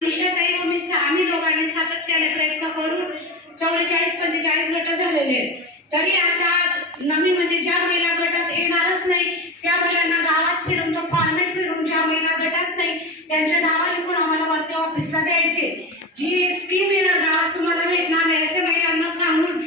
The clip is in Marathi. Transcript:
निशाताई व आम्ही दोघांनी सातत्याने प्रयत्न करून 44-45 गट झालेले आहेत. तरी आता नवीन म्हणजे ज्या महिला गटात येणारच नाही त्या महिलांना गावात फिरून तो फॉर्मेट फिरून ज्या महिला गटात नाही त्यांच्या नावा लिहून आम्हाला वरती ऑफिसला द्यायचे. जी स्कीम येणार गावात तुम्हाला भेटणार नाही अशा महिलांना सांगून